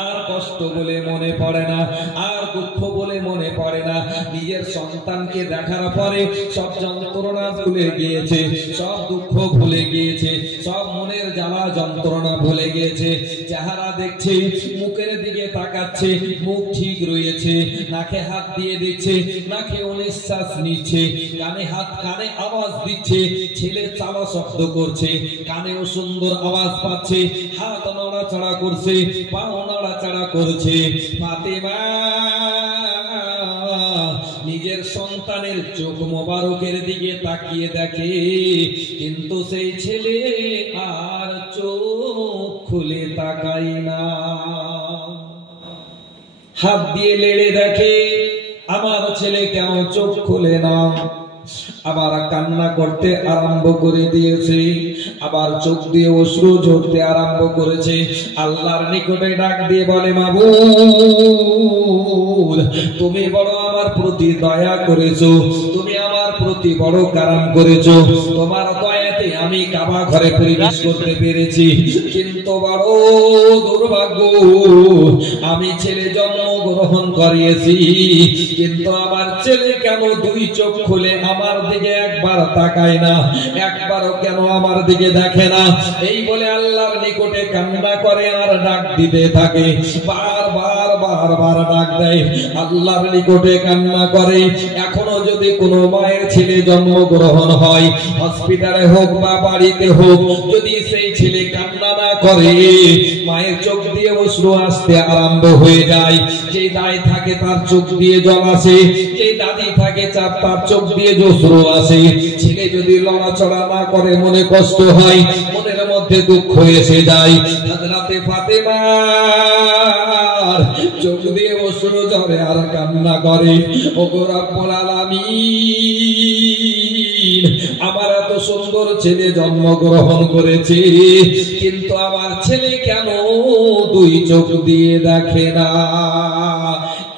আর কষ্ট বলে মনে পড়ে না, আর দুঃখ বলে মনে পড়ে না। নিজের সন্তানকে দেখার পরে সব যন্ত্রণা ভুলে গিয়েছে, সব দুঃখ ভুলে গিয়েছে, সব মনের জ্বালা যন্ত্রণা ভুলে গিয়েছে। চেহারা দেখছে, মুখের দিকে তাকাচ্ছে, মুখ ঠিক রয়েছে, নাকে হাত দিয়ে দিচ্ছে, নাকে নিঃশ্বাস নিচ্ছে, কানে হাত, কানে আওয়াজ দিচ্ছে, ছেলে চালা শব্দ করছে, কানেও সুন্দর আওয়াজ পাচ্ছে, হাত নড়াচড়া করছে, পাও নড়াচড়া করছে। ফাতেমা নিজের সন্তানের চোখ মোবারকের দিকে তাকিয়ে দেখে, কিন্তু সেই ছেলে আর চোখ খুলে তাকায় না। হাত দিয়ে লেড়ে দেখে আমার ছেলে কেন চোখ খুলে না। আবার কান্না করতে আরম্ভ করে দিয়েছে, আবার চোখ দিয়ে অশ্রু ঝরতে আরম্ভ করেছে। আল্লাহর নিকটে ডাক দিয়ে বলে, মাবুদ তুমি বড় আমার প্রতি দয়া করেছো, তুমি আমার প্রতি বড় কারাম করেছো, তোমার দয়াতে আমি কাবা ঘরে প্রবেশ করতে পেরেছি। কিন্তু বড় দুর্ভাগ্য, আমি ছেলে জন্ম গ্রহণ করিয়েছি, কিন্তু আমার ছেলে কেন দুই চোখ খুলে আমার দিকে একবার তাকায় না, একবারও কেন আমার দিকে দেখে না। এই বলে আল্লাহর নিকটে কান্না করে আর ডাক দিতে থাকে, বারবার বারবার ডাক দেয়, আল্লাহর নিকটে কান্না করে। এখনো যদি কোনো মায়ের ছেলে জন্মগ্রহণ হয়, হসপিটালে হোক বা বাড়িতে হোক, যদি সেই ছেলে কান্না না করে, মায়ের চোখ দিয়ে অশ্রু আসতে আরম্ভ হয়ে যায়। যে দায় থাকে তার চোখ দিয়ে জল আসে, যে দাদি থাকে তার চোখ দিয়ে অশ্রু আসে। ছেলে যদি লড়াচড়া না করে মনে কষ্ট হয়, মনের মধ্যে দুঃখ এসে যায়। হযরতে ফাতেমার চোখ দিয়ে অশ্রু ঝরে আর কান্না করে, ওগো রব্বুল আলামিন আমার এত সুন্দর ছেলে জন্মগ্রহণ করেছে, কিন্তু আমার ছেলে কেন দুই চোখ দিয়ে দেখে না।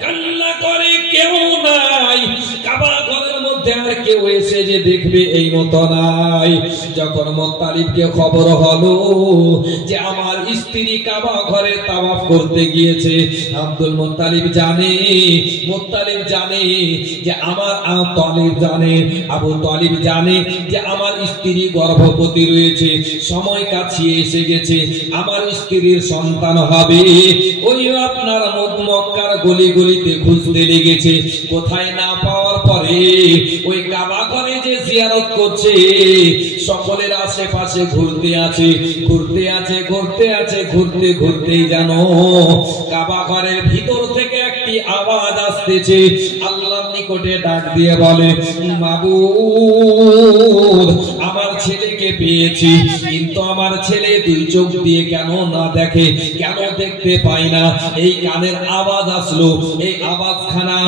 কান্না করে, কেউ নাই, কাবা ঘরের মধ্যে আর কেউ এসে যে দেখবে এই মতো নাই। যখন মুত্তালিবকে খবর হলো যে আমার স্ত্রী কাবা ঘরে তাওয়াফ করতে গিয়েছে, আব্দুল মুত্তালিব জানে, মুত্তালিব জানে যে আমার তালিব জানে, আবু তালিব জানে যে আমার স্ত্রী গর্ভবতী রয়েছে, সময় কাছিয়ে এসে গেছে, আমার স্ত্রীর সন্তান হবে। ওই আপনার মক্কার গলি গলিতে খুঁজতে লেগেছে, কোথায় না পাওয়ার পরে ওই কাবা ঘরে যে জিয়ারত করছে, সকলের আশেপাশে ঘুরতে আছে, ঘুরতে আছে, ঘুরতে আছে, ঘুরতে ঘুরতেই জানো কাবা ঘরের ভিতর থেকে একটি আওয়াজ আসতেছে। আল্লাহর নিকটে ডাক দিয়ে বলে, মাবুদ আমার ছেলেকে পেয়েছি, কিন্তু আমার ছেলে দুই চোখ দিয়ে কেন না দেখে, কেন দেখতে পাই না। এই কানের আওয়াজ আসলো, এই আওয়াজখানা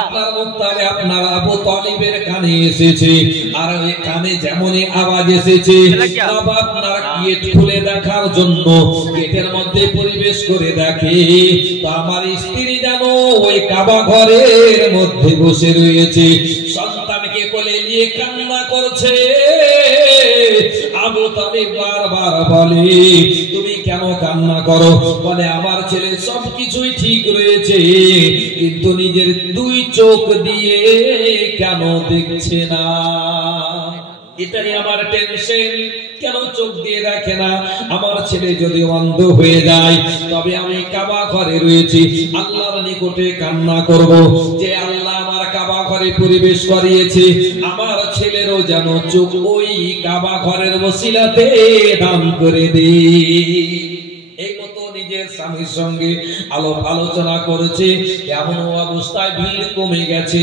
আপনার মুত্তালিব, আপনার আবু তালিবের কানে এসেছে, আর ওই কানে যেমনই আওয়াজ এসেছে, আপনার গেট খুলে দেখার জন্য গেটের মধ্যে পরিবেশ করে দেখে, তো আমার স্ত্রী যেন ওই কাবা ঘরের মধ্যে বসে রয়েছে, সন্তানকে কোলে নিয়ে কান্না করছে। আবু তালিব বারবার বলে, তুমি কেন কান্না করো? বলে, আমার ছেলে সবকিছুই ঠিক রয়েছে, কিন্তু নিজের দুই চোখ দিয়ে কেন দেখছে না, এটাই আমার টেনশন। কেন চোখ দিয়ে দেখে না? আমার ছেলে যদি অন্ধ হয়ে যায়, তবে আমি কাবা ঘরে রয়েছি, আল্লাহর নিকটে কান্না করব যে আল্লাহ আমার কাবা ঘরে পরিবেশ করিয়েছে, আমার ছেলেরও যেন চোখ ওই কাবা ঘরের ওসিলাতে দান করে দে। এই মতো নিজের স্বামীর সঙ্গে আলোচনা করেছে। এমন অবস্থায় ভিড় কমে গেছে,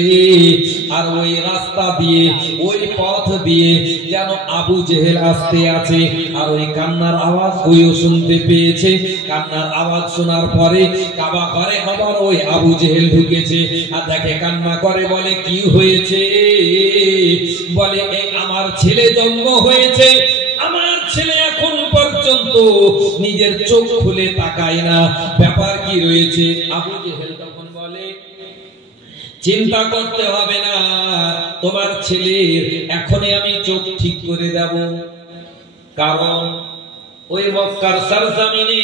আর ওই রাস্তা দিয়ে, ওই পথ দিয়ে যেন আবু জেহেল আসতে আছে, আর ওই কান্নার আওয়াজ ওইও শুনতে পেয়েছে। কান্নার আওয়াজ শোনার পরে কাবা ঘরে আবার ওই আবু জেহেল ঢুকেছে, আর দেখে কান্না করে, বলে কি হয়েছে? বলে, এই আমার ছেলে জন্ম হয়েছে, আমার ছেলে এখন পর্যন্ত নিজের চোখ খুলে তাকায় না, ব্যাপার কি রয়েছে? আবু জেহেল তখন বলে, চিন্তা করতে হবে না, তোমার ছেলের এখনই আমি চোখ ঠিক করে দেব। কারণ ওই মক্কার সরজমিনে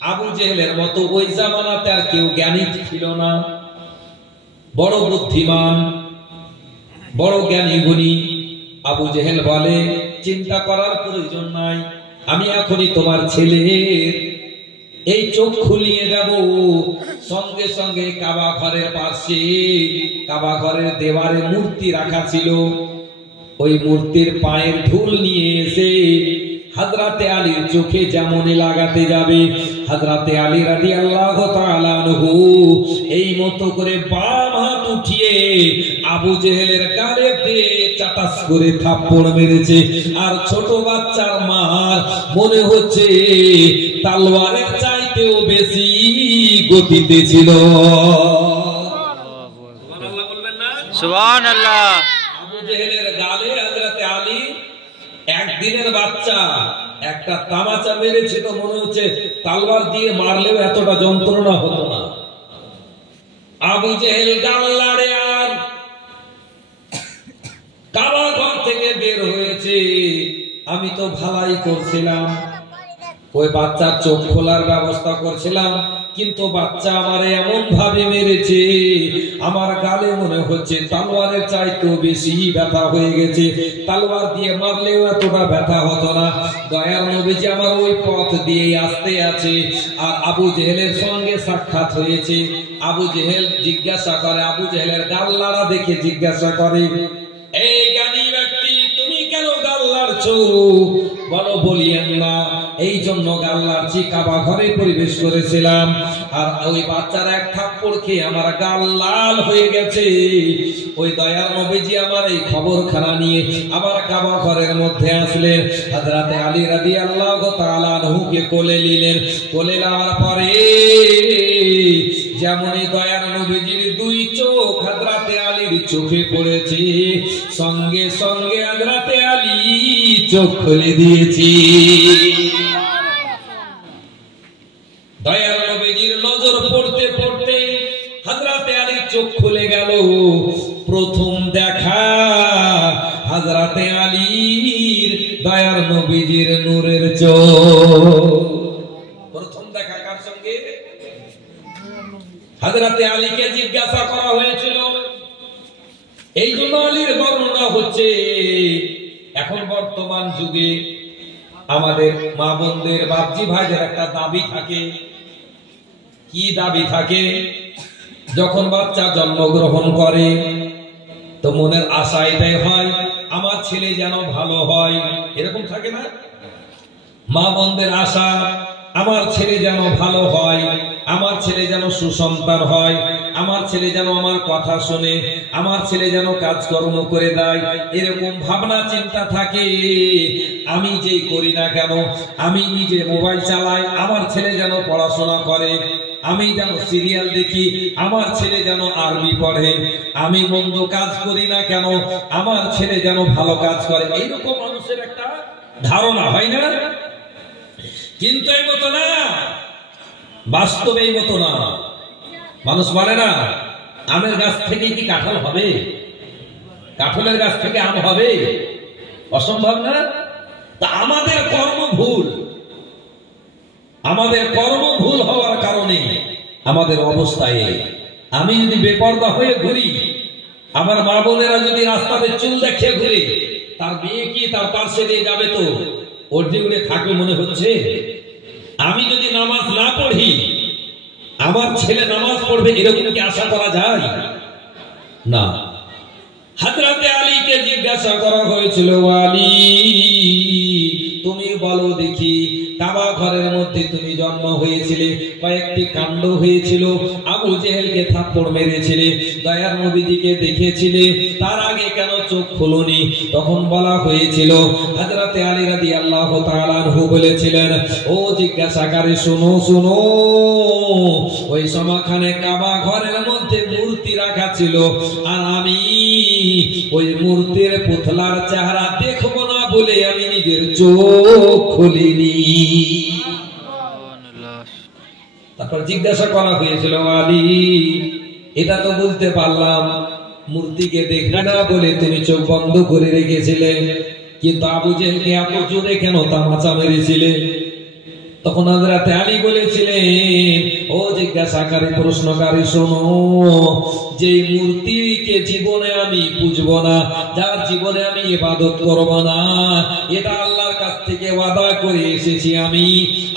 আবু জেহেলের মতো ওই জামানাতে আর কেউ জ্ঞানী ছিল না, বড় বুদ্ধিমান, বড় জ্ঞানী গুণী। আবু জেহেল বলে, চিন্তা করার প্রয়োজন নাই, আমি এখনই তোমার ছেলের এই চোখ খুলিয়ে দেব। সঙ্গে সঙ্গে কাবা ঘরের পাশে, কাবা ঘরের দেওয়ালে মূর্তি রাখা ছিল, ওই মূর্তির পায়ের ধুল নিয়ে এসে হযরতে আলীর চোখে যেমনই লাগাতে যাবে, হযরতে আলী রাদিয়াল্লাহু তাআলা আনহু এই মতো করে বাম হাত উঠিয়ে আবু জেহেলের গালেতে চাটাস করে থাপ্পড় মেরেছে। আর ছোট বাচ্চার মার মনে হচ্ছে তলোয়ারের চাইতেও বেশি গতিতে ছিল। সুবহানাল্লাহ বলবেন না? সুবহানাল্লাহ। আবু জেহেলের গালে হযরতে আলী একদিনের বাচ্চা একটা তামাচা মেরেছে, তো মনে হচ্ছে তলোয়ার দিয়ে মারলেও এতটা যন্ত্রণা হতো না। আবু জেহেল গাল লাড়ে আর কাবা ঘর থেকে বের হয়েছে। আমি তো ভালাই করছিলাম, ওই বাচ্চার চোখ খোলার ব্যবস্থা করছিলাম, কিন্তু বাচ্চা আমারে এমন ভাবে মেরেছে, আমার গালে মনে হচ্ছে তলোয়ারের চাইতেও বেশি ব্যথা হয়ে গেছে। তলোয়ার দিয়ে মারলেও এতটা ব্যথা হতো না। দয়ার নবীজি আমার ওই পথ দিয়ে আসতে আছে, আর আবু জেহেলের সঙ্গে সাক্ষাৎ হয়েছে। আবু জেহেল জিজ্ঞাসা করে, আবু জেহেলের গাল লাড়া দেখে জিজ্ঞাসা করে, এই জ্ঞানী ব্যক্তি, তুমি কেন গাল লাড়ছো? বলো, বলিয়েন না, এই জন্য গাল লাড়ছি, কাবা ঘরে পরিবেশ করেছিলাম, আর ওই বাচ্চার এক থাপ্পড় খেয়ে আমার গাল লাল হয়ে গেছে। ওই দয়ার নবীজি আমার এই খবরখানা নিয়ে আবার কাবা ঘরের মধ্যে আসলেন। হযরতে আলী রাদিয়াল্লাহু তাআলা আনহুকে কোলে নিলেন। কোলে নেওয়ার পরে যেমনই দয়ার নবীজির দুই চোখ হযরতে আলীর চোখে পড়েছে, সঙ্গে সঙ্গে হযরতে আলী চোখ খুলে দিয়েছি। দয়ার নবীজির নজর পড়তে পড়তে হযরতে আলীর চোখ খুলে গেল। প্রথম দেখা হযরতে আলীর দয়ার নবীজির নূরের চোখ। প্রথম দেখা কার সঙ্গে? হযরতে আলীকে জিজ্ঞাসা করা হয়েছিল। এই জন্য আলীর বর্ণনা হচ্ছে, এখন বর্তমান যুগে আমাদের মা বোনদের, বাপজি ভাইদের একটা দাবি থাকে। কি দাবি থাকে? যখন বাচ্চা জন্মগ্রহণ করে তো মনের আশা এটাই হয়, আমার ছেলে যেন ভালো হয়, এরকম থাকে না? মা বোনদের আশা, আমার ছেলে যেন ভালো হয়, আমার ছেলে যেন সুসন্তান হয়, আমার ছেলে যেন আমার কথা শুনে, আমার ছেলে যেন কাজকর্ম করে দেয়, এরকম ভাবনা চিন্তা থাকে। আমি যেই করি না কেন, আমি নিজে মোবাইল চালাই, আমার ছেলে যেন পড়াশোনা করে, আমি যেন সিরিয়াল দেখি, আমার ছেলে যেন আরবি পড়ে, আমি মন্দ কাজ করি না কেন, আমার ছেলে যেন ভালো কাজ করে। এইরকম মানুষের একটা ধারণা হয় না? কিন্তু এই মতো না, বাস্তবে এই মতো না। মানুষ বলে না, আমের গাছ থেকে কি কাঁঠাল হবে? কাঁঠালের গাছ থেকে আম হবে? অসম্ভব না? তা আমাদের কর্ম ভুল, আমাদের কর্ম ভুল হওয়ার কারণে আমাদের অবস্থায়। আমি যদি বেপরদা হয়ে ঘুরি, আমার মা বোনেরা যদি রাস্তাতে চুল দেখে ঘুরে, তার মেয়ে কি তার পাশে দিয়ে যাবে? তো ওর জীবনে থাকবে মনে হচ্ছে। আমি যদি নামাজ না পড়ি, আমার ছেলে নামাজ পড়বে, এরকম কি আশা করা যায়? না। হযরতে আলীকে জিজ্ঞাসা করা হয়েছিল, আলী তুমি বলো দেখি, কাবা ঘরের মধ্যে তুমি জন্ম হয়েছিলে, কয়েকটি কাণ্ড হয়েছিল, আবু জেহেলকে থাপ্পড় মেরেছিলে, দয়ার নবীজিকে দেখেছিলে, তার আগে কেন চোখ খুলোনি? তখন বলা হয়েছিল, হযরতে আলী রাদিয়াল্লাহু তাআলা আনহু বলেছিলেন, ও জিজ্ঞাসাকারী শোনো শোনো, ওই সময়খানে কাবা ঘরের মধ্যে মূর্তি রাখা ছিল, আর আমি ওই মূর্তির পুতলার চেহারা দেখবো না বলে আমি নিজের চোখ খুলিনি। তারপর জিজ্ঞাসা করা হয়েছিল, আলী এটা তো বুঝতে পারলাম মূর্তিকে দেখবে না বলে তুমি চোখ বন্ধ করে রেখেছিলে, কিন্তু আবু জেহেলকে এত জোরে কেন তামাচা মেরেছিলে? তখন হযরত আলী বলেছিলেন, ও জিজ্ঞাসাকারী প্রশ্নকারী শোনো, যে মূর্তিকে জীবনে আমি পূজব না, যার জীবনে আমি ইবাদত করব না, এটা আল্লাহর কাছ থেকে ওয়াদা করে এসেছি আমি।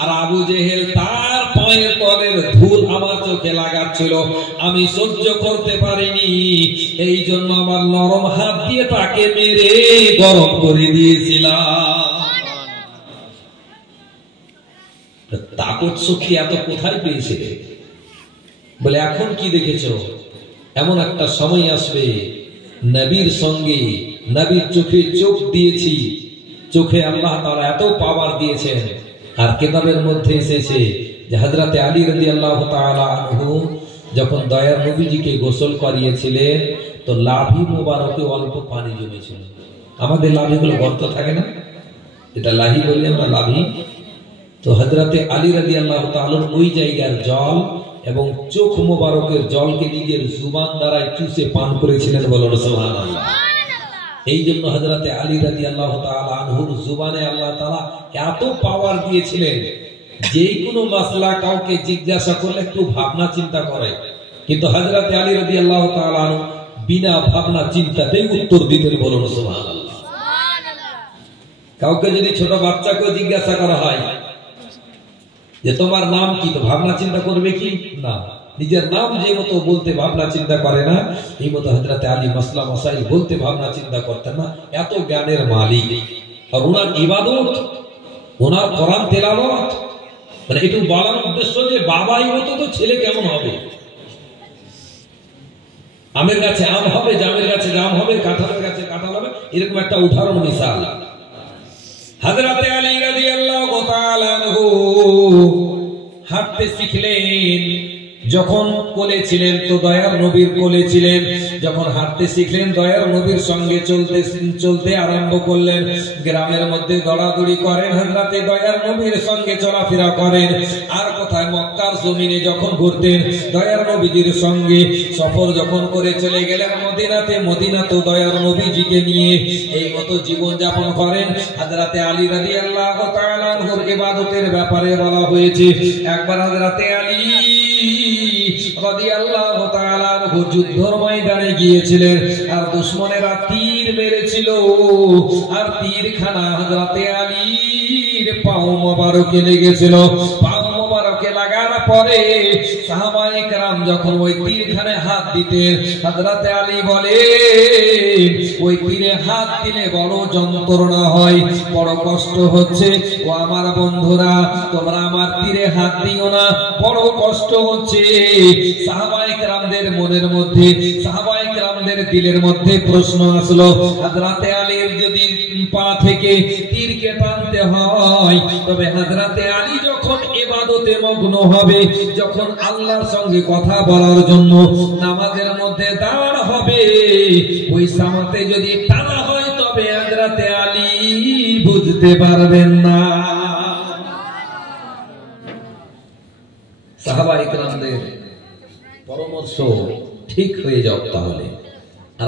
আর আবু জেহেল তার পায়ের তলের ধুল আমার চোখে লাগাচ্ছিল, আমি সহ্য করতে পারিনি, এই জন্য আমার নরম হাত দিয়ে তাকে মেরে গরম করে দিয়েছিলাম। তাকত শক্তি এত কোথায় পেয়েছে? বলে এখন কি দেখেছো? এমন একটা সময় আসবে, নবীর সঙ্গে, নবীর চোখে চোখ দিয়েছি, চোখে আল্লাহ তাআলা এত পাওয়ার দিয়েছেন। আর কিতাবের মধ্যে এসেছে যে হযরত আলী রাদিয়াল্লাহু তাআলা আনহু যখন দয়ার নবীজিকে গোসল করিয়েছিলেন, তো লাভি মোবারকে অল্প পানি জমেছিল। আমাদের লাভিগুলো গর্ত থাকে না, এটা লাহি বলি আমরা, লাভি। তো হযরতে আলী রাদিয়াল্লাহু তাআলা ওই জায়গার জল এবং চোখ মোবারকের জলকে নিজের জুবান দ্বারা চুষে পান করেছিলেন, বলুন সুবহানাল্লাহ। এই জন্য হযরতে আলী রাদিয়াল্লাহু তাআলা আনহুর জুবানে আল্লাহ তাআলা এত পাওয়ার দিয়েছিলেন, যে কোনো মাসলা কাউকে জিজ্ঞাসা করলে একটু ভাবনা চিন্তা করে, কিন্তু হযরতে আলী রাদিয়াল্লাহু তাআলা আনহু বিনা ভাবনা চিন্তাতেই উত্তর দিতেন, বলুন সুবহানাল্লাহ। কাউকে যদি ছোট বাচ্চাকে জিজ্ঞাসা করা হয় যে তোমার নাম কি, তো ভাবনা চিন্তা করবে কি? না, নিজের নাম যে মতো বলতে ভাবনা চিন্তা করে না, এই মতো হযরত আলী মাসলা মাসাইল বলতে ভাবনা চিন্তা করতেন না। এত জ্ঞানের মালিক। আর ওনার ইবাদত, ওনার কোরআন তেলাওয়াত, মানে একটু বলার উদ্দেশ্য যে বাবাই মতো তো ছেলে কেমন হবে? আমের গাছে আম হবে, জামের গাছে জাম হবে, কাঁঠালের গাছে কাঁঠাল হবে, এরকম একটা উদাহরণ মিসাল। হযরত আলী রাদিয়াল্লাহু তাআলা আনহু হাঁটতে শিখলেন যখন কোলে ছিলেন, তো দয়ার নবীর কোলে ছিলেন। যখন হাঁটতে শিখলেন, দয়ার নবীর সঙ্গে চলতে চলতে আরম্ভ করলেন। গ্রামের মধ্যে দৌড়াদৌড়ি করেন, হযরতে দয়ার নবীর সঙ্গে চলাফেরা করেন। আর কোথায় মক্কার জমিনে যখন ঘুরতেন দয়ার নবীজির সঙ্গে, সফর যখন করে চলে গেলেন মদিনাতে, মদিনাতে দয়ার নবীজিকে নিয়ে এই মতো জীবন যাপন করেন। হযরতে আলী রাদিয়াল্লাহু তাআলা আনহুর ইবাদতের ব্যাপারে বলা হয়েছে, একবার হযরতে আলী রাদিয়াল্লাহু তাআলা আনহু যুদ্ধের ময়দানে গিয়েছিলেন, আর দুশমনেরা তীর মেরেছিল, আর তীরখানা হযরতে আলীর পাও মোবারকে লেগেছিল। পাও মোবারকে লাগার পরে সাহাবায়ে কেরাম যখন ওই তীরখানে হাত দিতেন, হযরতে আলী বলে, ওই তীরে হাত দিলে বড় যন্ত্রণা হয়, বড় কষ্ট হচ্ছে। ও আমার বন্ধুরা, তোমরা আমার তীরে হাত দিও না, বড় কষ্ট হচ্ছে। সাহাবায়ে কেরামদের মনের মধ্যে, সাহাবায়ে কেরামদের দিলের মধ্যে প্রশ্ন আসলো, হযরতে আলীর যদি পা থেকে তীরকে টানতে হয়, তবে হযরতে আলী যখন ইবাদতে মগ্ন হবে, যখন আল্লাহর সঙ্গে কথা বলার জন্য নামাজের মধ্যে দাঁড় হবে, ওই সামাতে যদি টানা হয়, তবে হযরতে আলী বুঝতে পারবেন না। সাহাবায়ে কেরামদের পরামর্শ ঠিক হয়ে যাও তাহলে। আর